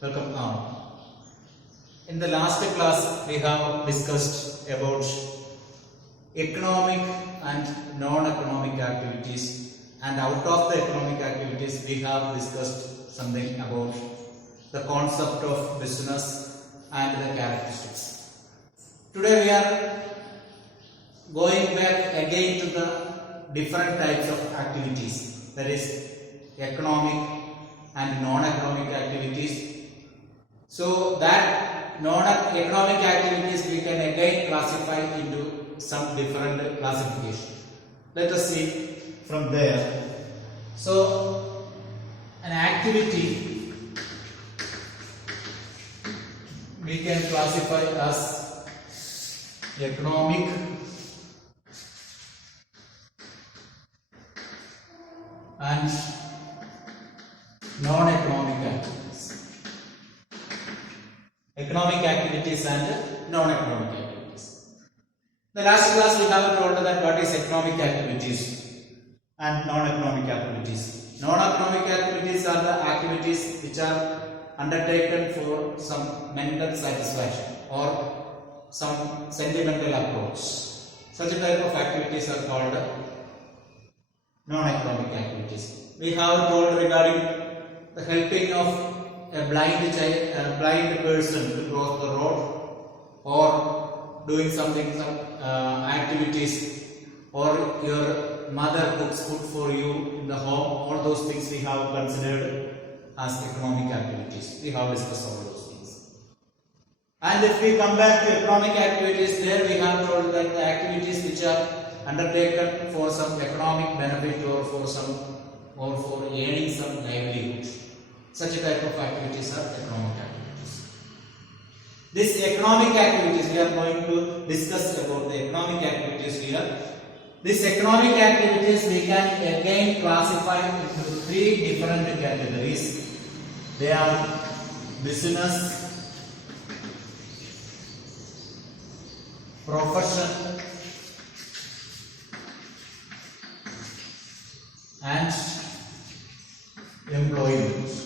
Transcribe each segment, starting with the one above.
Welcome all. In the last class, we have discussed about economic and non-economic activities, and out of the economic activities, we have discussed something about the concept of business and the characteristics. Today, we are going back again to the different types of activities, that is economic and non-economic activities. So that non-economic activities we can again classify into some different classification. Let us see from there. So an activity we can classify as economic, and non-economic activities. Economic activities and non-economic activities. The last class we have told that what is economic activities and non-economic activities. Non-economic activities are the activities which are undertaken for some mental satisfaction or some sentimental approach. Such a type of activities are called non-economic activities. We have told regarding the helping of a blind person to cross the road, or doing some activities, or your mother cooks food for you in the home. All those things we have considered as economic activities. We have discussed all those things. And if we come back to economic activities, there we have told that the activities which are undertaken for some economic benefit or for earning some livelihood. Such a type of activities are economic activities. These economic activities, we are going to discuss about the economic activities here. These economic activities we can again classify into three different categories. They are business, profession, and employment.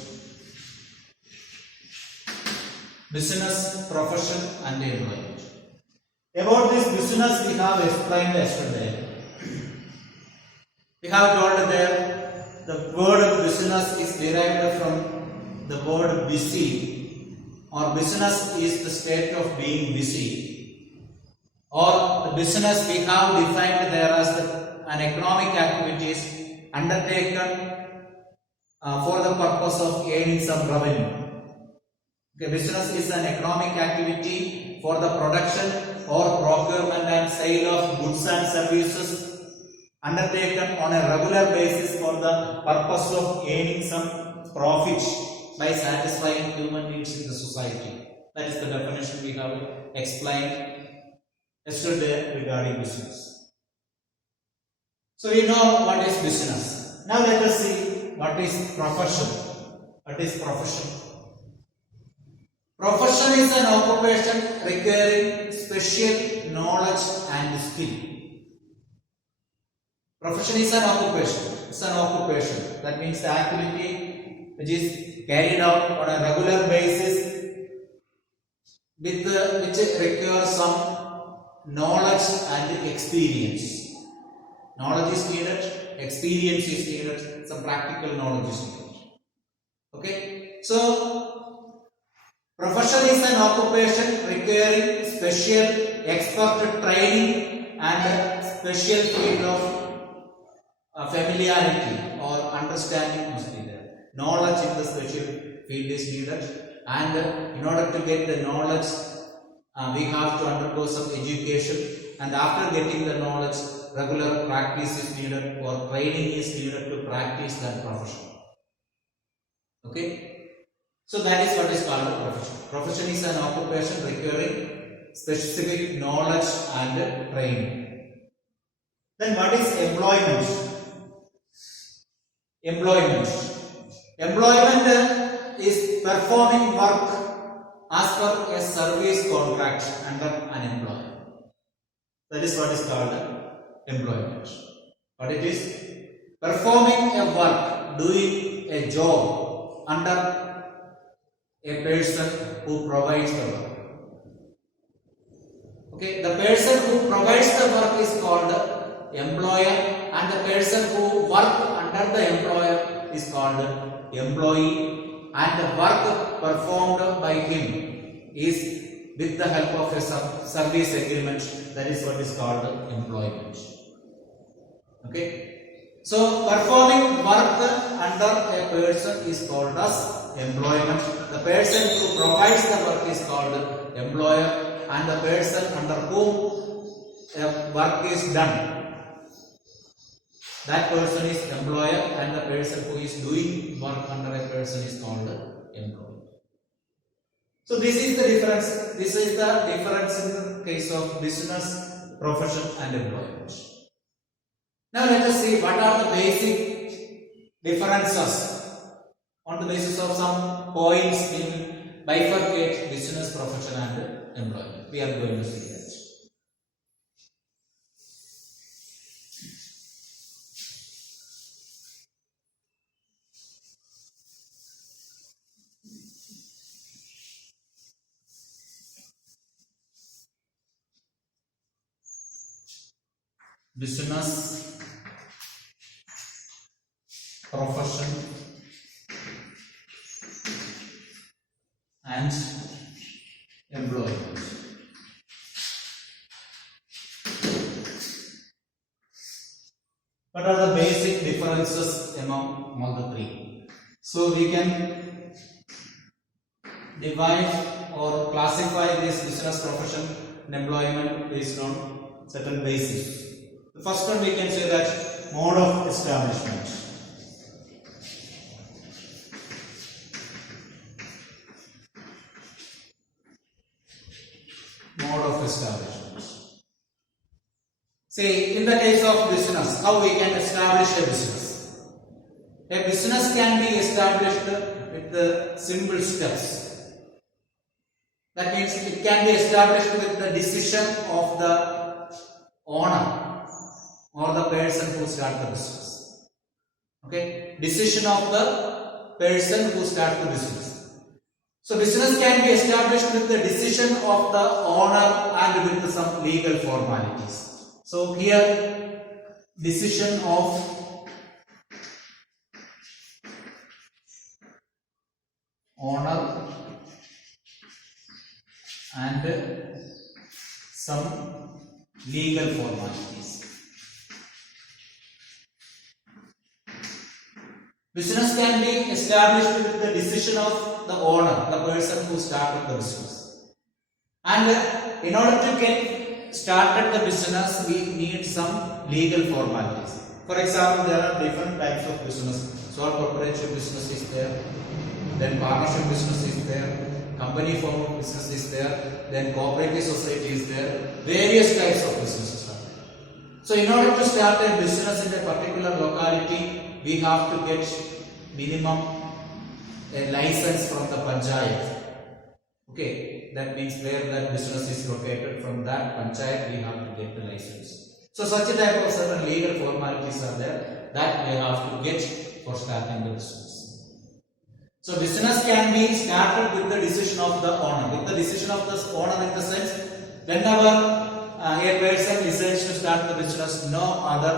Business, profession, and employment. About this business we have explained yesterday. We have told there the word business is derived from the word busy, or business is the state of being busy, or the business we have defined there as an economic activities undertaken for the purpose of earning some revenue. Okay, business is an economic activity for the production or procurement and sale of goods and services undertaken on a regular basis for the purpose of earning some profit by satisfying human needs in the society. That is the definition we have explained yesterday regarding business. So we know what is business. Now let us see what is profession. What is profession? Profession is an occupation requiring special knowledge and skill. Profession is an occupation. It's an occupation. That means the activity which is carried out on a regular basis which requires some knowledge and experience. Knowledge is needed, experience is needed, some practical knowledge is needed. Okay, so profession is an occupation requiring special expert training and special field of familiarity or understanding must be there. Knowledge in the special field is needed, and in order to get the knowledge, we have to undergo some education, and after getting the knowledge, regular practice is needed or training is needed to practice that profession. Okay, so that is what is called a profession. Profession is an occupation requiring specific knowledge and training. Then what is employment? Employment is performing work as per a service contract under an employer. That is what is called employment. What it is? Performing a work, doing a job under a person who provides the work. Okay, the person who provides the work is called employer, and the person who work under the employer is called employee, and the work performed by him is with the help of a service agreement. That is what is called employment. Okay, so performing work under a person is called as employment. The person who provides the work is called employer, and the person under whom work is done, that person is employer, and the person who is doing work under a person is called employee. So this is the difference. This is the difference in the case of business, profession and employment. Now let us see what are the basic differences on the basis of some points in bifurcate business, profession and employment. We are going to see that. Business, profession and employment. What are the basic differences among all the three? So we can divide or classify this business, profession and employment based on certain bases. The first one we can say that mode of establishment. Mode of establishment. See, in the case of business, how we can establish a business? A business can be established with the simple steps. That means it can be established with the decision of the owner or the person who starts the business. Okay, decision of the person who starts the business. So business can be established with the decision of the owner and with some legal formalities. So here, decision of owner and some legal formalities. Business can be established with the decision of the owner, the person who started the business. And in order to get started the business, we need some legal formalities. For example, there are different types of business. Sole proprietorship business is there, then partnership business is there, company form of business is there, then cooperative society is there, various types of businesses are there. So in order to start a business in a particular locality, we have to get minimum a license from the panchayat. Okay, that means where that business is located, from that panchayat we have to get the license. So such a type of certain legal formalities are there that we have to get for starting the business. So business can be started with the decision of the owner. With the decision of the owner, in the sense, whenever a person decides to start the business, no other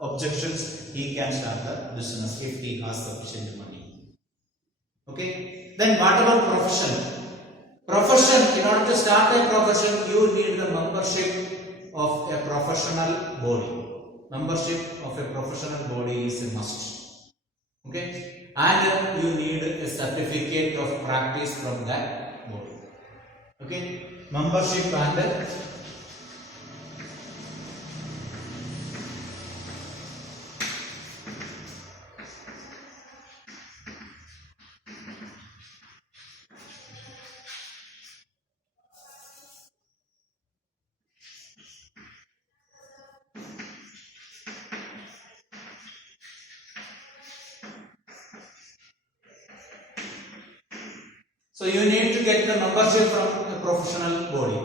objections, he can start the business if he has sufficient money. Okay, then what about profession? Profession, in order to start a profession, you need the membership of a professional body. Membership of a professional body is a must. Okay, and you need a certificate of practice from that body. Okay, membership and so you need to get the membership from a professional body.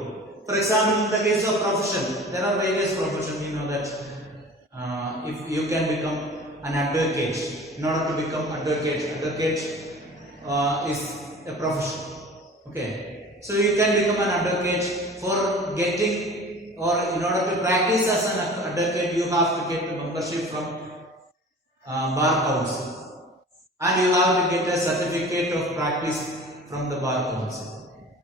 For example, in the case of profession, there are various professions. You know that if you can become an advocate, in order to become advocate is a profession. Okay, so you can become an advocate. For getting or in order to practice as an advocate, you have to get membership from bar council, and you have to get a certificate of practice from the bar council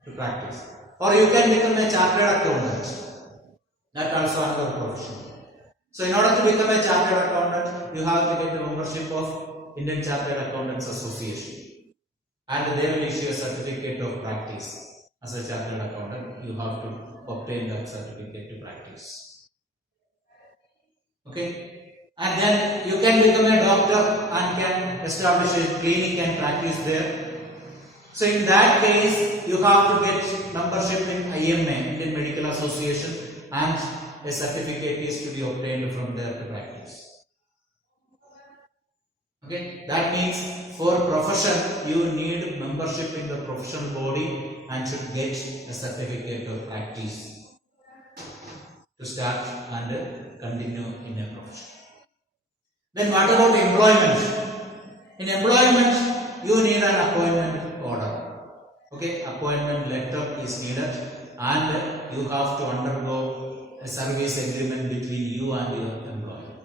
to practice. Or you can become a chartered accountant. That also another profession. So in order to become a chartered accountant, you have to get the membership of Indian Chartered Accountants Association, and they will issue a certificate of practice. As a chartered accountant, you have to obtain that certificate to practice. Okay, and then you can become a doctor and can establish a clinic and practice there. So in that case, you have to get membership in IMA, Indian Medical Association, and a certificate is to be obtained from there to practice. Okay, that means for profession you need membership in the professional body and should get a certificate of practice to start and continue in a profession. Then what about employment? In employment you need an appointment order. Okay, appointment letter is needed, and you have to undergo a service agreement between you and your employer.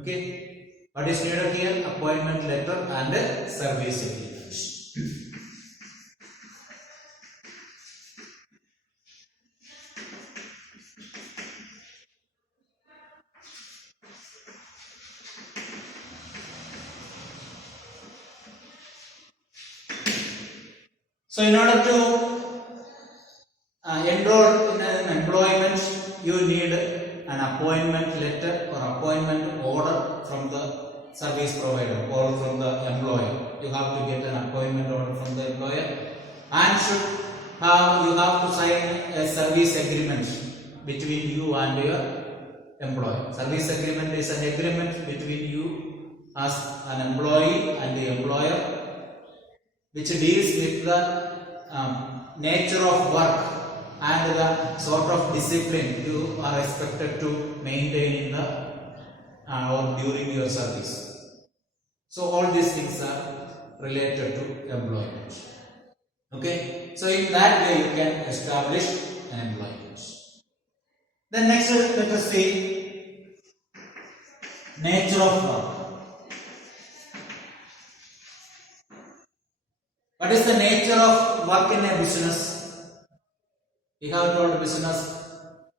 Okay, what is needed here? Appointment letter and a service agreement. So in order to enroll in an employment, you need an appointment letter or appointment order from the service provider or from the employer. You have to get an appointment order from the employer, and you have to sign a service agreement between you and your employer. Service agreement is an agreement between you as an employee and the employer, which deals with the nature of work and the sort of discipline you are expected to maintain in the or during your service. So all these things are related to employment. Okay, so in that way you can establish an employment. Then next let us see nature of work. What is the nature of work in a business? We have told business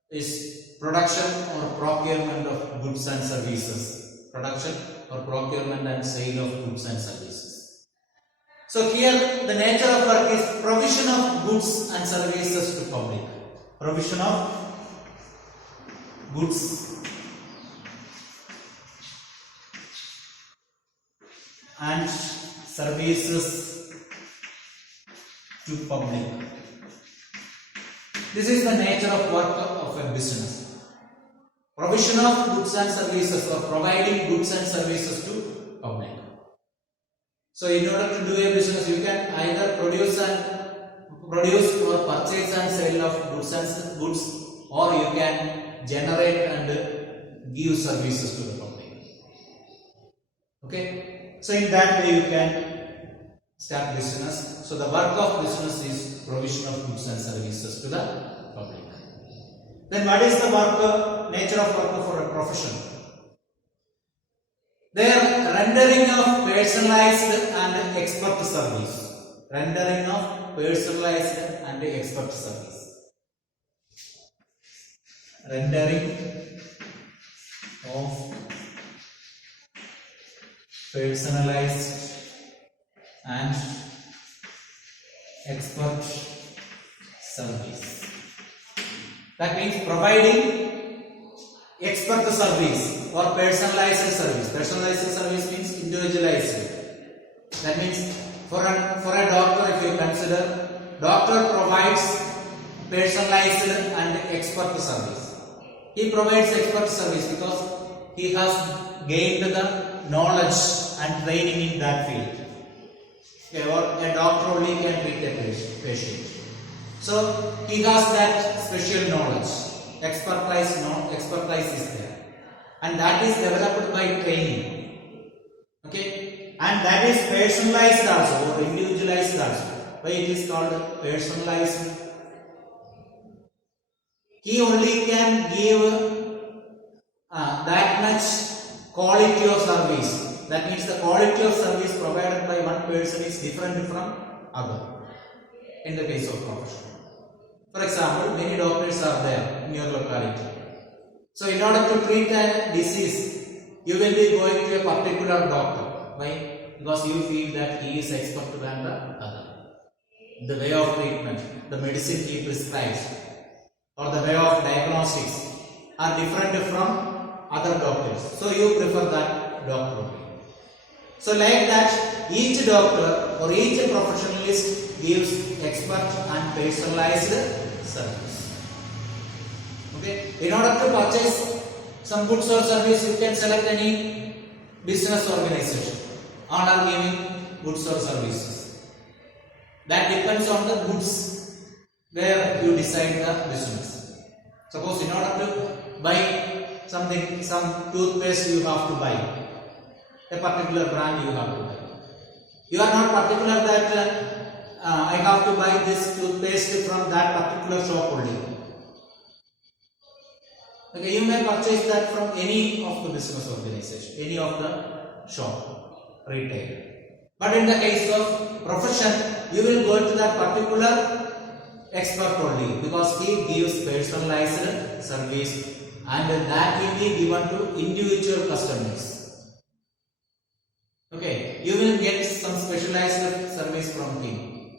is production or procurement of goods and services. Production or procurement and sale of goods and services. So here the nature of work is provision of goods and services to public. Provision of goods and services to public. This is the nature of work of a business. Provision of goods and services, or providing goods and services to public. So in order to do a business, you can either produce or purchase and sale of goods, or you can generate and give services to the public. Okay, so in that way you can start business. So the work of business is provision of goods and services to the public. Then what is the nature of work for a profession? They are rendering of personalized and expert service. Rendering of personalized and expert service. Rendering of personalized and expert service. That means providing expert service or personalized service. Personalized service means individualized. That means for a doctor, if you consider, doctor provides personalized and expert service. He provides expert service because he has gained the knowledge and training in that field. Okay, or a doctor only can treat a patient. So he has that special knowledge. Expertise is there, and that is developed by training. Okay, and that is personalized also or individualized individualized also. Why it is called personalized? He only can give that much quality of service. That means the quality of service provided by one person is different from other in the case of profession. For example, many doctors are there in your locality. So in order to treat a disease, you will be going to a particular doctor. Why? Because you feel that he is expert than the other. The way of treatment, the medicine he prescribes, or the way of diagnostics are different from other doctors. So you prefer that doctor. So like that, each doctor or each professionalist gives expert and personalized service. Okay. In order to purchase some goods or service, you can select any business organization on are giving goods or services. That depends on the goods where you decide the business. Suppose in order to buy something, some toothpaste you have to buy. A particular brand you have to buy. You are not particular that I have to buy this toothpaste from that particular shop only. Okay, you may purchase that from any of the business organization, any of the shop, retail. But in the case of profession, you will go to that particular expert only because he gives personalized service and that will be given to individual customers. Okay, you will get some specialized service from him.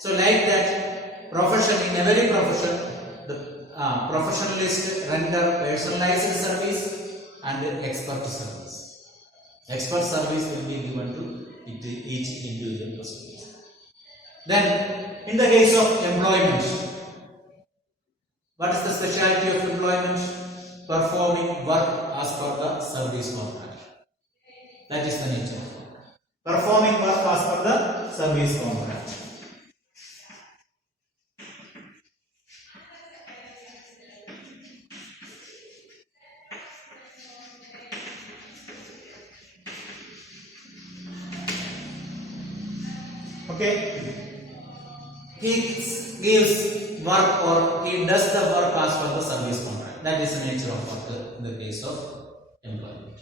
So like that, profession, in every profession, the professionalist render personalized service and expert service. Expert service will be given to each individual customer. Then, in the case of employment, what is the specialty of employment? Performing work as per the service contract. That is the nature. Performing work as per the service contract. Okay. He gives work or he does the work as per the service contract. That is the nature of work in the case of employment.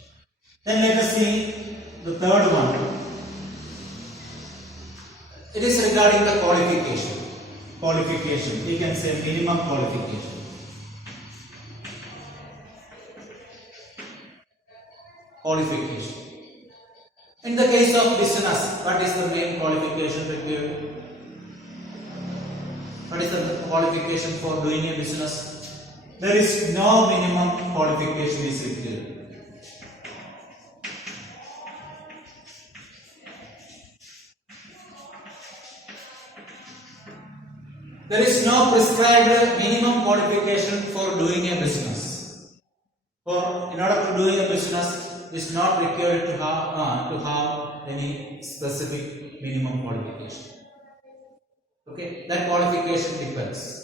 Then let us see the third one. It is regarding the qualification. Qualification. We can say minimum qualification. Qualification. In the case of business, what is the main qualification required? What is the qualification for doing a business? There is no minimum qualification is required. There is no prescribed minimum qualification for doing a business. For in order to do a business, it is not required to have any specific minimum qualification. Okay, that qualification depends.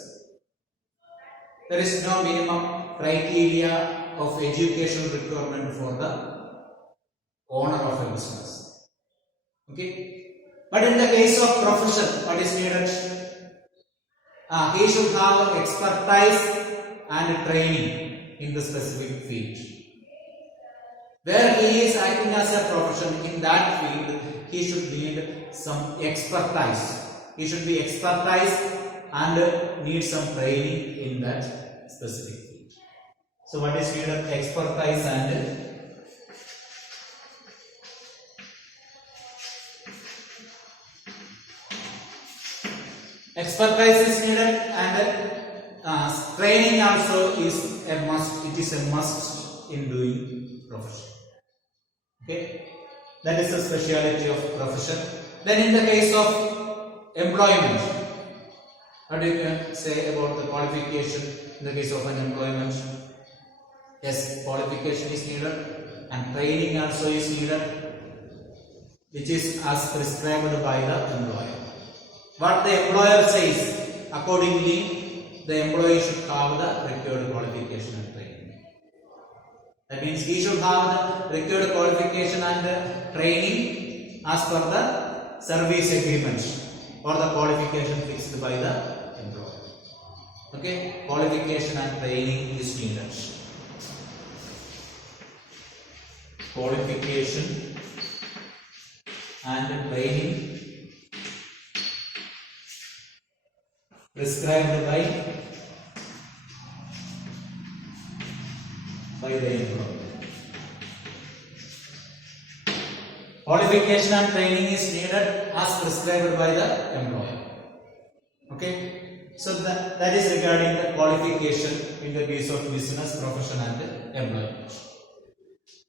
There is no minimum criteria of educational requirement for the owner of a business. Okay, but in the case of profession, what is needed? He should have expertise and training in the specific field. Where he is acting as a profession in that field, he should need some expertise. He should be expertise and need some training in that specific field. So what is needed? Expertise and expertise is needed and training also is a must. It is a must in doing profession. Okay, that is the speciality of profession. Then in the case of employment, what do you say about the qualification in the case of an employment? Yes, qualification is needed and training also is needed, which is as prescribed by the employer. What the employer says, accordingly, the employee should have the required qualification and training. That means he should have the required qualification and training as per the service agreement or the qualification fixed by the employer. Okay, qualification and training is needed. Qualification and training prescribed by the employer. Qualification and training is needed as prescribed by the employer. Okay, so that is regarding the qualification in the case of business, profession and employment.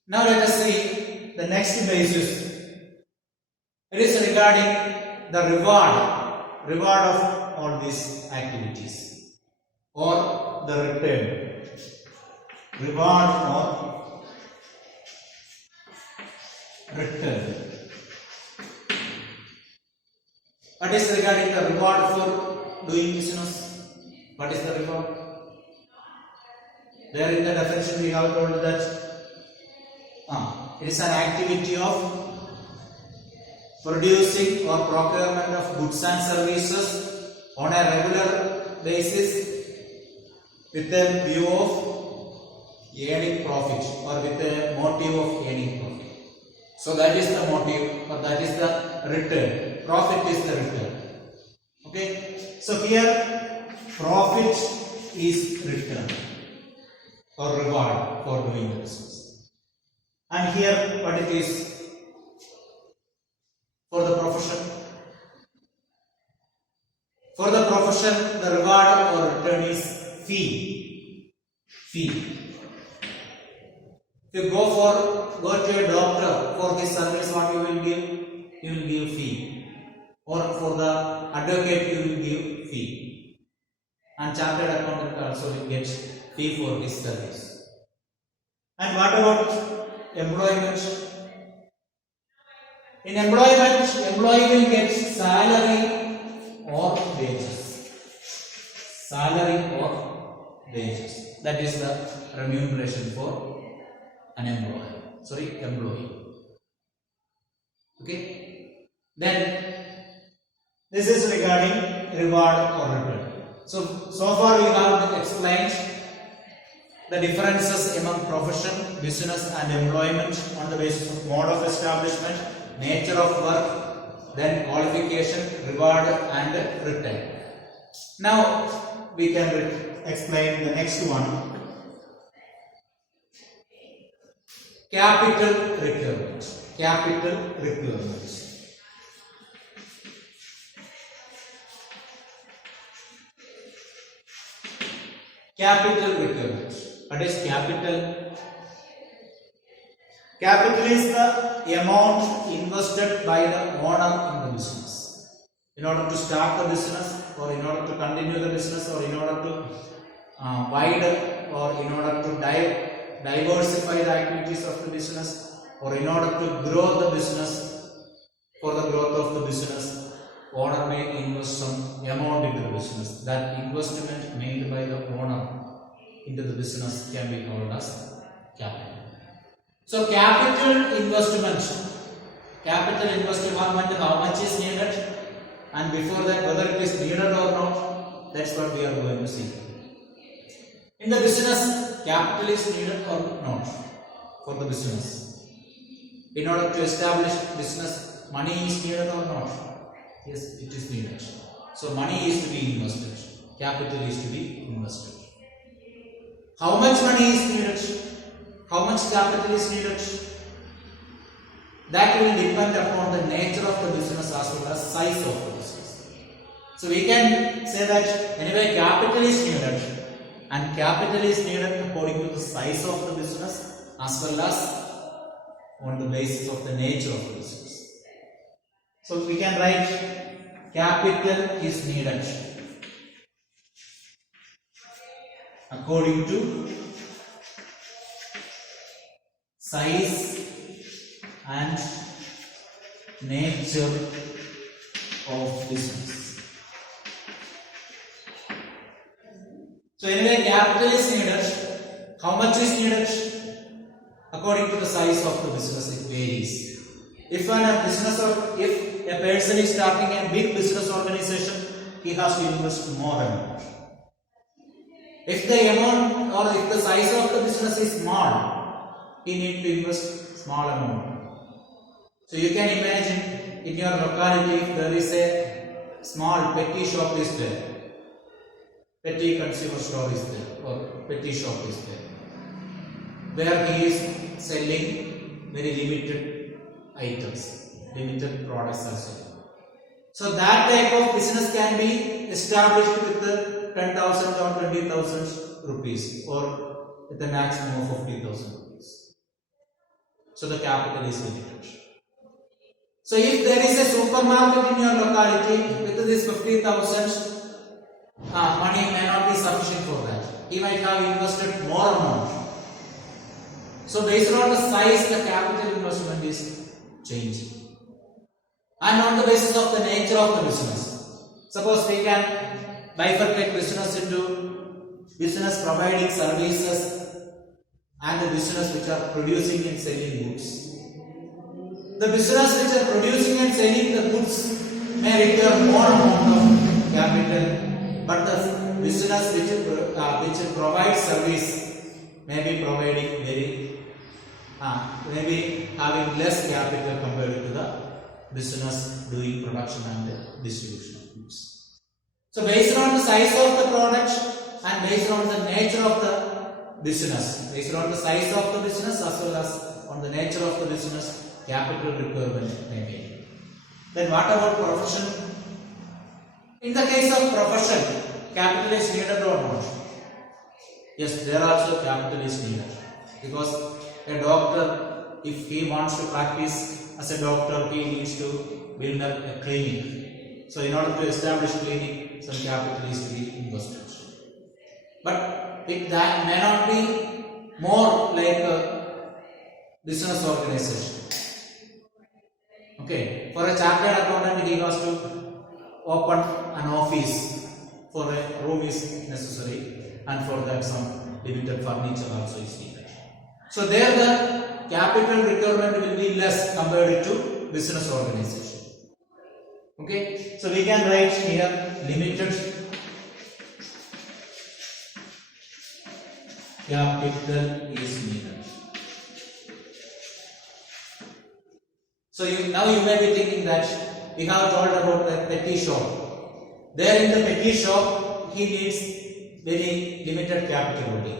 Now let us see the next basis. It is regarding the reward of all these activities or the return. Reward or return. What is regarding the reward for doing business? What is the reward? There in the definition we have told that it is an activity of producing or procurement of goods and services on a regular basis with a view of earning profit or with a motive of earning profit. So that is the motive or that is the return. Profit is the return. Okay. So here profit is return or reward for doing the business. And here what it is for the profession. For the profession, the reward or return is fee. Fee. If you go to a doctor for his service, what you will give? You will give fee. Or for the advocate, you will give fee. And chartered accountant also will get fee for his service. And what about employment? In employment, employee will get salary or wages. Salary or wages. That is the remuneration for an employee. Okay. Then this is regarding reward or return. So far we have explained the differences among profession, business and employment on the basis of mode of establishment, nature of work, then qualification, reward and return. Now we can explain the next one. Capital requirement. Capital requirement. Capital requirement. What is capital? Capital is the amount invested by the owner in the business. In order to start the business, or in order to continue the business, or in order to widen, or in order to diversify the activities of the business, or in order to grow the business, for the growth of the business, owner may invest some amount into the business. That investment made by the owner into the business can be called as capital. So capital investment, how much is needed, and before that whether it is needed or not, that's what we are going to see. In the business, capital is needed or not for the business. In order to establish business, money is needed or not? Yes, it is needed. So money is to be invested, capital is to be invested. How much money is needed? How much capital is needed? That will depend upon the nature of the business as well as size of the business. So we can say that anyway capital is needed, and capital is needed according to the size of the business as well as on the basis of the nature of the business. So we can write capital is needed according to size and nature of business. So anyway capital is needed. How much is needed? According to the size of the business it varies. If a a person is starting a big business organization, he has to invest more amount. If the amount or if the size of the business is small, he need to invest small amount. So you can imagine in your locality there is a small petty shop is there, petty consumer store is there, or petty shop is there, where he is selling very limited items, limited products also. So that type of business can be established with the 10,000 or 20,000 rupees or with the maximum of 50,000 rupees. So the capital is limited. So if there is a supermarket in your locality with this 50,000, money may not be sufficient for that. He might have invested more amount. So based on the size, the capital investment is changing. And on the basis of the nature of the business. Suppose we can bifurcate business into business providing services and the business which are producing and selling goods. The business which are producing and selling the goods may require more amount of capital, but the business which provides service may be providing maybe having less capital compared to the business doing production and distribution of goods. So based on the size of the product and based on the nature of the business, based on the size of the business as well as on the nature of the business, capital requirement may be. Then what about profession? In the case of profession, capital is needed or not? Yes, there also capital is needed, because a doctor, if he wants to practice as a doctor, he needs to build up a clinic. So in order to establish clinic, some capital is to be invested. But that may not be more like a business organization. Okay, for a chartered accountant, he has to open an office. For a room is necessary, and for that some limited furniture also is needed. So there the capital requirement will be less compared to business organization. Okay, so we can write here limited capital is needed. So now you may be thinking that we have told about the petty shop. There in the petty shop, he needs very limited capital only.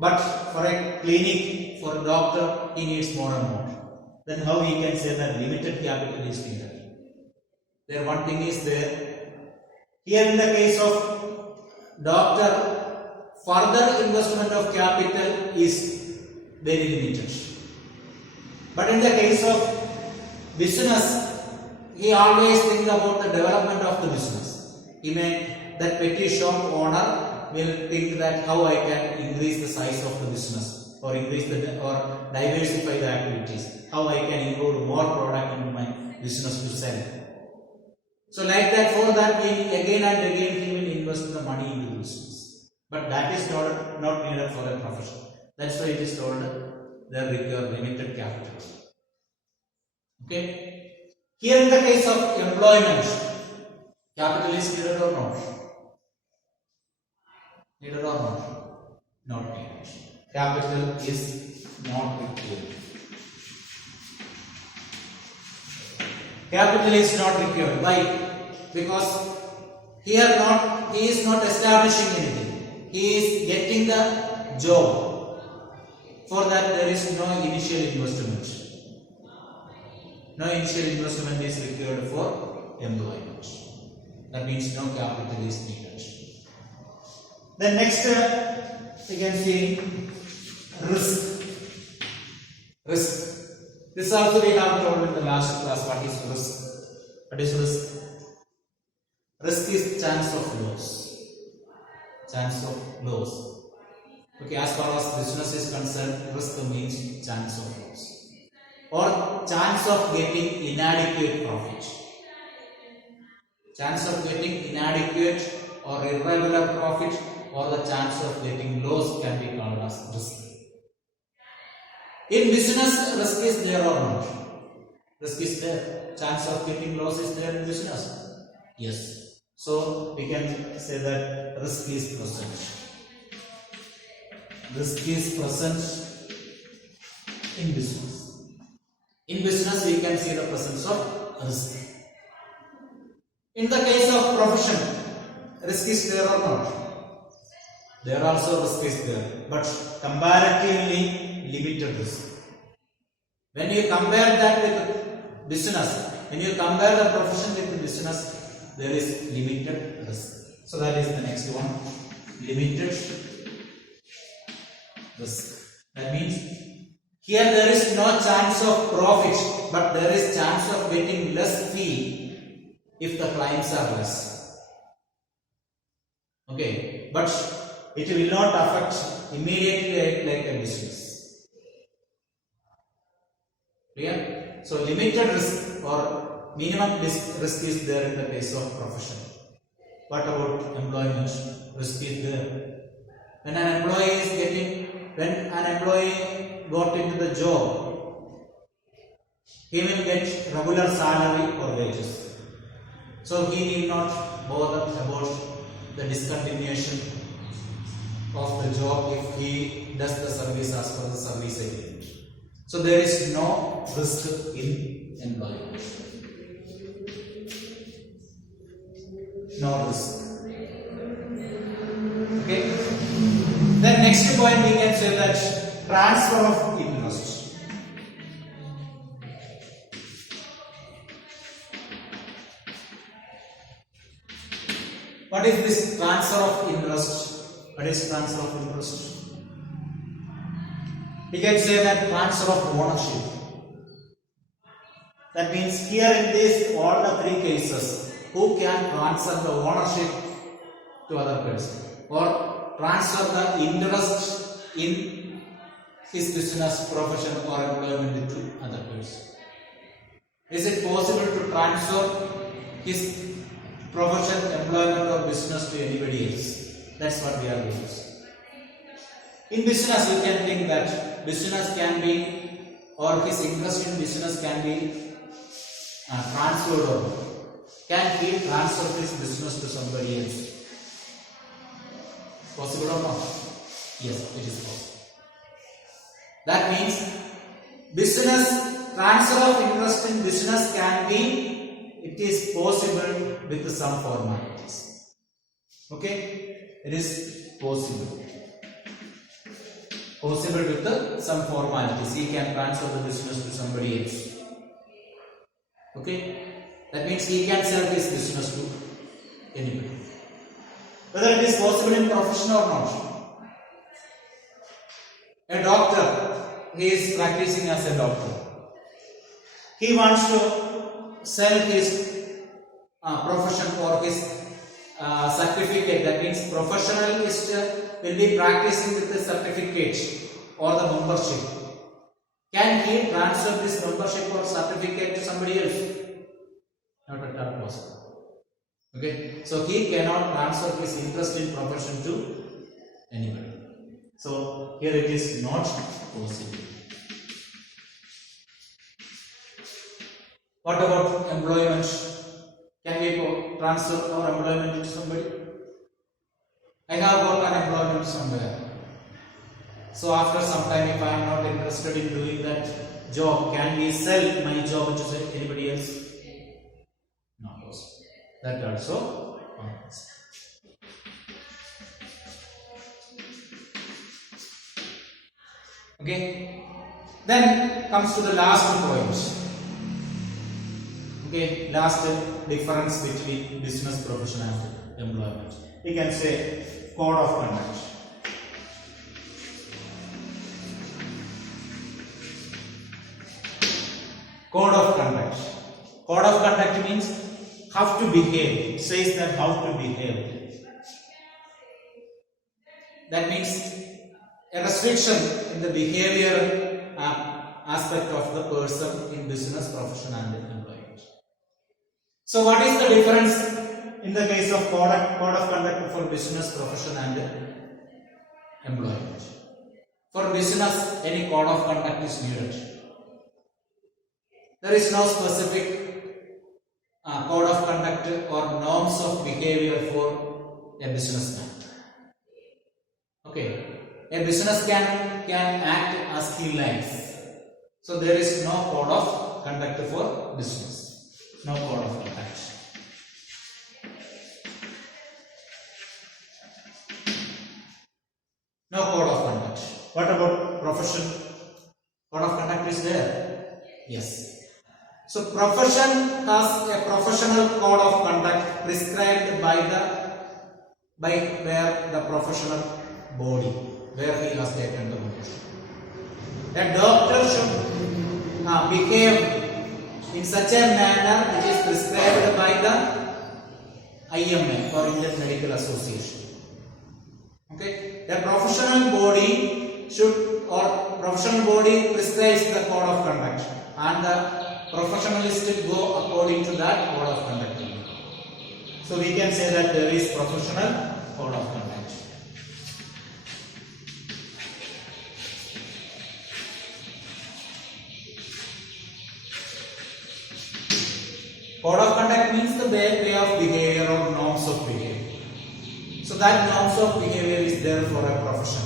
But for a clinic, for a doctor, he needs more amount. Then how we can say that limited capital is needed? There one thing is there. Here in the case of doctor, further investment of capital is very limited. But in the case of business, he always think about the development of the business. He may, that petty shop owner will think that how I can increase the size of the business or increase the or diversify the activities, how I can include more product in my business to sell. So like that, for that we again and again he will invest the money into the business. But that is not needed for a profession. That's why it is told they require limited capital. Okay. Here in the case of employment, capital is needed or not? Needed or not? Not needed. Capital is not required. Capital is not required. Why? Because here he is not establishing anything. He is getting the job. For that there is no initial investment. No initial investment is required for employment. That means no capital is needed. Then next you can see risk. Risk. This also we have told in the last class. What is risk? What is risk? Risk is chance of loss. Chance of loss. Okay, as far as business is concerned, risk means chance of loss or chance of getting inadequate profit. Chance of getting inadequate or irregular profit or the chance of getting loss can be called as risk. In business, risk is there or not? Risk is there. Chance of getting loss is there in business. Yes. So we can say that risk is present. Risk is present in business. In business, we can see the presence of risk. In the case of profession, risk is there or not? There also risk is there, but comparatively limited risk. When you compare that with business, when you compare the profession with the business, there is limited risk. So that is the next one, limited risk. That means here there is no chance of profit, but there is chance of getting less fee if the clients are less. Okay, but it will not affect immediately like a business. Clear? So limited risk or minimum risk is there in the case of profession. What about employment? Risk is there. When an employee got into the job, he will get regular salary or wages. So he need not bother about the discontinuation of the job if he does the service as per the service agreement. So there is no risk in employment. No risk. Okay. Then next point we can say that transfer of interest. What is this transfer of interest? What is transfer of interest? We can say that transfer of ownership. That means here in this all the three cases, who can transfer the ownership to other person or transfer the interest in his business, profession or employment to other person? Is it possible to transfer his profession, employment or business to anybody else? That's what we are doing. In business, you can think that business can be, or his interest in business can be transferred or can he transfer his business to somebody else? Possible or not? Yes, it is possible. That means business transfer of interest in business can be, it is possible with some formalities. Okay, it is possible. Possible with some formalities. He can transfer the business to somebody else. Okay, that means he can sell his business to anybody. Whether it is possible in profession or not. A doctor, he is practicing as a doctor. He wants to sell his profession or his certificate. That means professionalist will be practicing with the certificate or the membership. Can he transfer this membership or certificate to somebody else? Not at all possible. Okay, so he cannot transfer his interest in profession to anybody. So here it is not possible. What about employment? Can we transfer our employment to somebody? I have got an employment somewhere. So after some time, if I am not interested in doing that job, can we sell my job to anybody else? Not possible. That also happens. Okay. Then comes to the last point. Okay, last difference between business, profession and employment. We can say code of conduct. Code of conduct. Code of conduct means how to behave. It says that how to behave. That means a restriction in the behavior aspect of the person in business, profession and employment. So what is the difference in the case of code of conduct for business, profession and employment? For business, any code of conduct is needed. There is no specific code of conduct or norms of behavior for a businessman. Okay, a business can act as he likes. So there is no code of conduct for business. No code of conduct. No code of conduct. What about profession? Code of conduct is there? Yes. So profession has a professional code of conduct prescribed by the professional body where he has taken the profession. A doctor should behave in such a manner which is prescribed by the IMA or Indian Medical Association. Okay, the professional body prescribes the code of conduct, and the professionalist go according to that code of conduct. So we can say that there is professional code of conduct. Code of conduct means the way of behavior or norms of behavior. So that norms of behavior is there for a profession.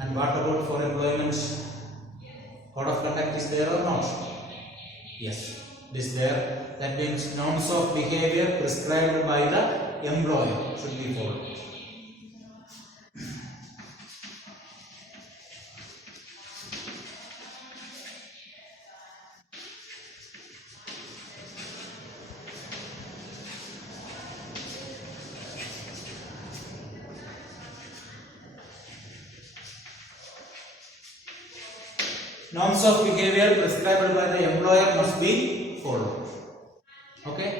And what about for employment? Code of conduct is there or not? Yes, it is there. That means norms of behavior prescribed by the employer should be followed. Norms of behavior prescribed by the employer must be followed. Okay.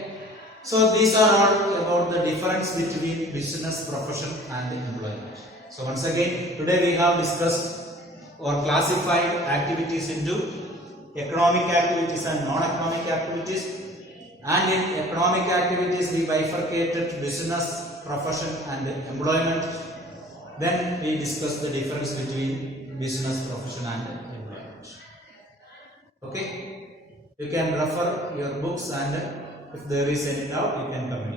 So these are all about the difference between business, profession and employment. So once again, today we have discussed or classified activities into economic activities and non-economic activities. And in economic activities we bifurcated business, profession and employment. Then we discussed the difference between business, profession and employment. Okay, you can refer your books, and if there is any doubt you can comment.